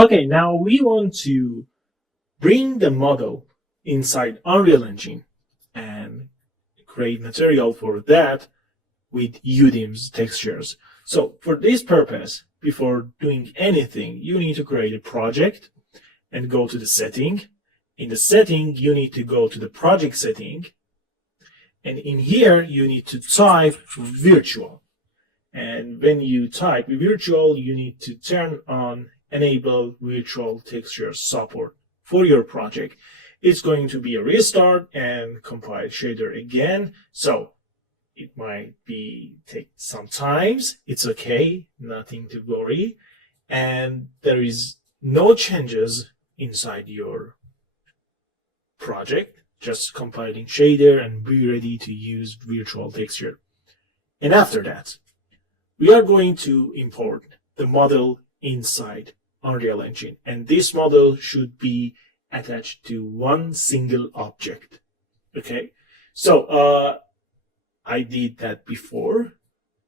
Okay, now we want to bring the model inside Unreal Engine and create material for that with UDIMS textures. So for this purpose, before doing anything, you need to create a project and go to the setting. In the setting, you need to go to the project setting. And in here, you need to type virtual. And when you type virtual, you need to turn on enable virtual texture support for your project. It's going to be a restart and compile shader again. So it might take some times. It's okay, nothing to worry. And there is no changes inside your project, just compiling shader and be ready to use virtual texture. And after that, we are going to import the model inside Unreal Engine. And this model should be attached to one single object. Okay, so I did that before,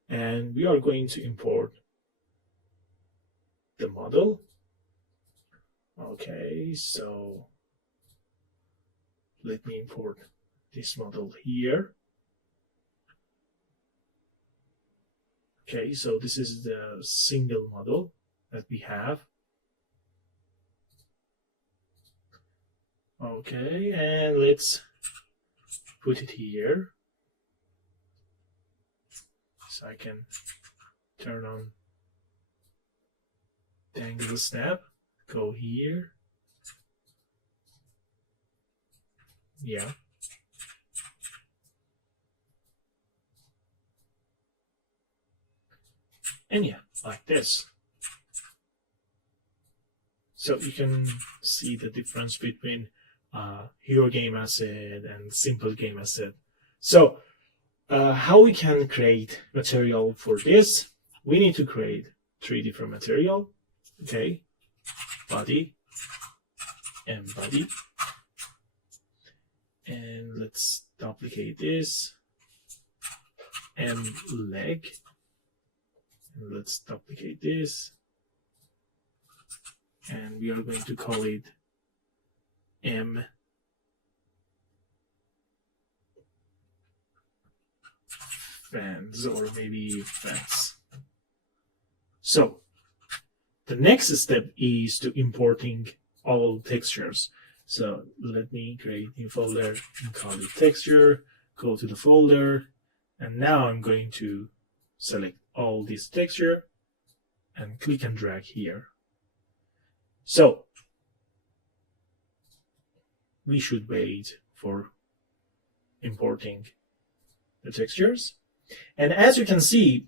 and we are going to import the model. Okay, so let me import this model here. Okay, so this is the single model that we have. Okay, and let's put it here. So I can turn on the angle snap, go here. Yeah. And yeah, like this. So you can see the difference between Hero Game Asset and Simple Game Asset. So how we can create material for this? We need to create 3 different material. Okay, body and body. And let's duplicate this and leg. And let's duplicate this. And we are going to call it M fans or maybe fans. So the next step is to importing all textures. So let me create a new folder and call it texture, go to the folder, and now I'm going to select all this texture and click and drag here. So we should wait for importing the textures. And as you can see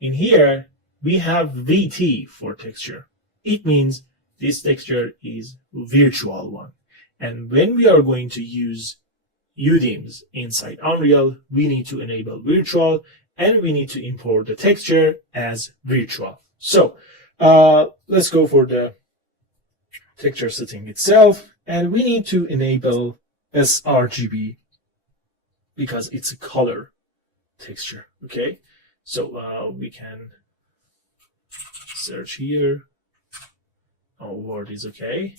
in here, we have VT for texture. It means this texture is virtual one. And when we are going to use UDIMS inside Unreal, we need to enable virtual and we need to import the texture as virtual. So let's go for the texture setting itself, and we need to enable sRGB because it's a color texture. Okay, so we can search here. Oh, word is okay,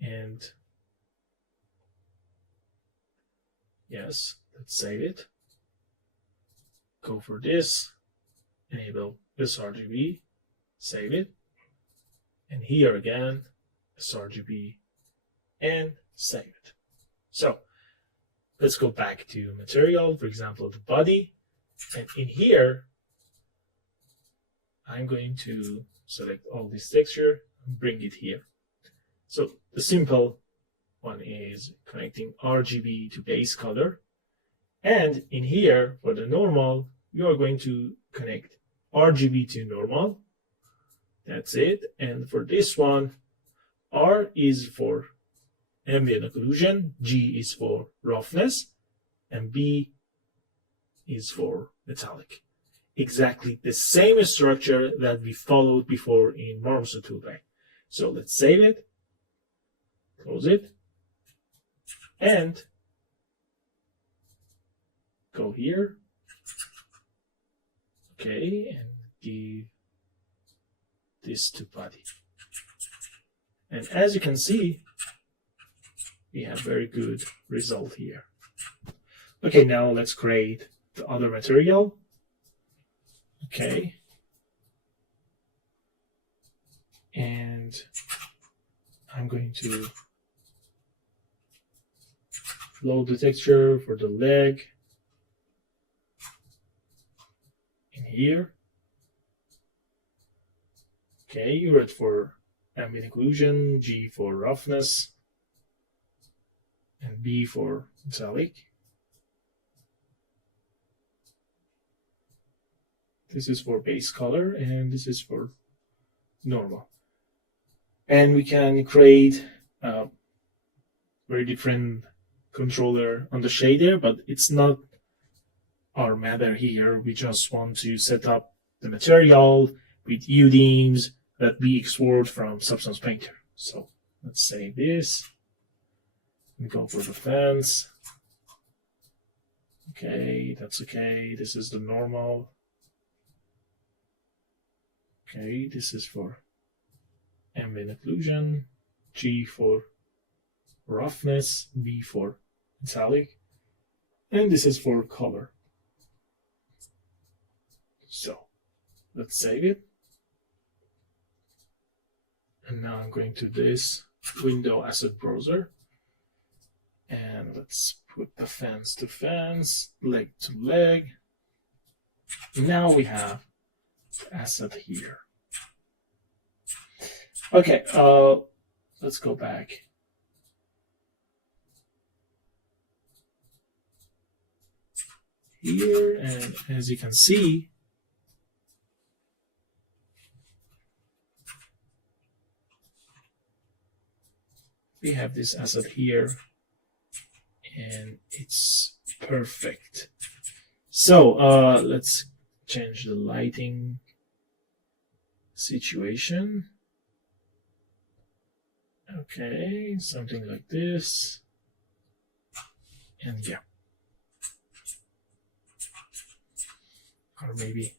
and yes, let's save it. Go for this, enable sRGB, save it. And here again, sRGB, and save it. So let's go back to material, for example, the body. And in here, I'm going to select all this texture and bring it here. So the simple one is connecting RGB to base color. And in here, for the normal, you are going to connect RGB to normal. That's it. And for this one, R is for ambient occlusion, G is for roughness, and B is for metallic. Exactly the same structure that we followed before in Marmoset toolbag. So let's save it, close it, and go here. Okay, and give these two bodies. And as you can see, we have very good result here. Okay, now let's create the other material. Okay. And I'm going to load the texture for the leg in here. Okay, red for ambient occlusion, G for roughness, and B for metallic. This is for base color, and this is for normal. And we can create a very different controller on the shader, but it's not our matter here. We just want to set up the material with UDIMS that we export from Substance Painter. So let's save this and go for the fence. Okay, that's okay. This is the normal. Okay, this is for ambient occlusion, G for roughness, B for metallic, and this is for color. So let's save it. And now I'm going to this window asset browser, and let's put the fence to fence, leg to leg. Now we have the asset here. Okay, let's go back. Here, and as you can see, we have this asset here, and it's perfect. So let's change the lighting situation. Okay, something like this. And yeah. Or maybe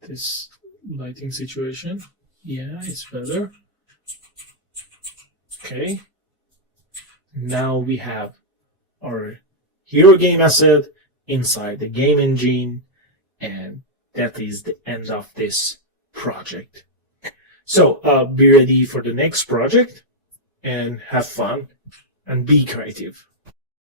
this lighting situation. Yeah, it's better. Okay. Now we have our hero game asset inside the game engine, and that is the end of this project. So be ready for the next project and have fun and be creative.